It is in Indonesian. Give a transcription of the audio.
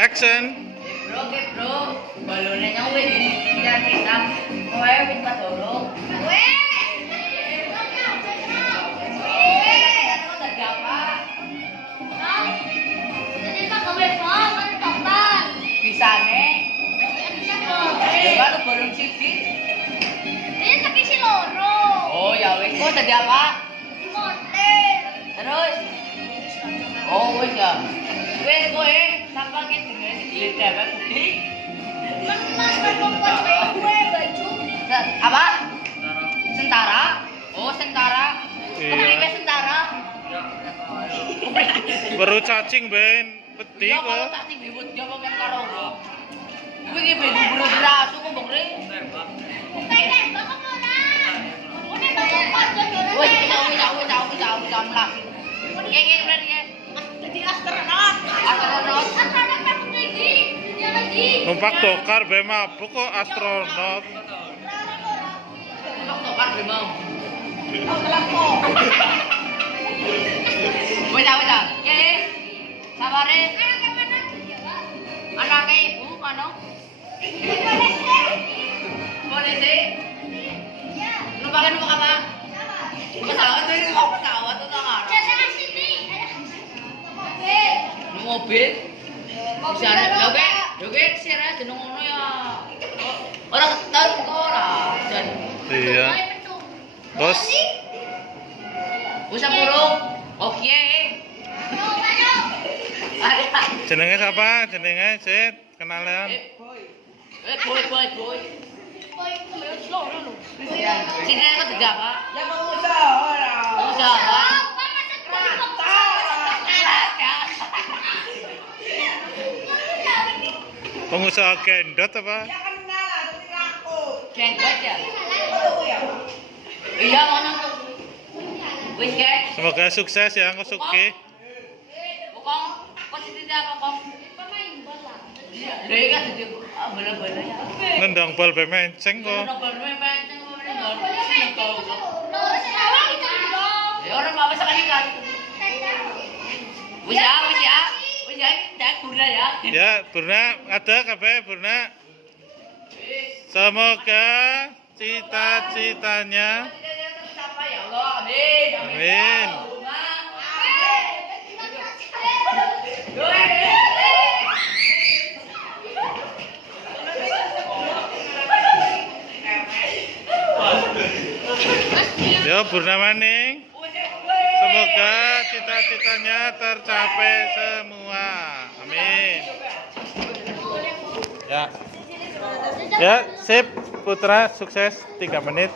Action. Bro, balonnya nyawin kita kowe minta dorong. Bisa nih. Coba lu balon siji. Oh ya wis, kok tadi apa? Terus? Oh wis ya. Wis kowe sampai jenenge dhewe putih. Apa? Sentara? Oh sentara. Kepriwe sentara? Baru cacing ben peti Iya kalau kok. cacing ribut dia kok kan karo kok. Kuwi iki ben buru brasu kok mbok ring. Wis wis mlak. Iki berarti ya. Jadi astronot. Astronot. Numpak dokar be mabuk kok astronot. Dokar be mau. Wis. Oke. Sabare. Anake ibu kono. Boleh sih? Numpak apa? Pesawat ini kok pesawat tuh nggak? Mobil. Bisa ada, oke, sirah jeneng ngono ya. Orang tahu kok ora. Iya. Terus Usah burung. Oke. jenenge siapa? Jenenge Sit, kenalan. Boy. Sini kok juga apa? Ya pengusaha. Usaha. Pengusaha gendot apa? Ya kenal lah, tapi laku. Jenggot ya. Laku ya. Iya ngono tuh. Wis guys. Semoga sukses ya Ko Suki. Kok posisi apa kok? Pemain bola. Iya, lha iki kan jadi bola-bola ya. Nendang bal be menceng kok. Ya orang bawa sekali kan. Wis ya. Tak guna ya. Ya, Burna ada kabeh Burna. Semoga cita-citanya Tercapai ya Allah. Amin. Amin. Ya Burna Maning. Semoga cita-citanya tercapai semua. Amin. Ya. Ya, sip Putra sukses 3 menit.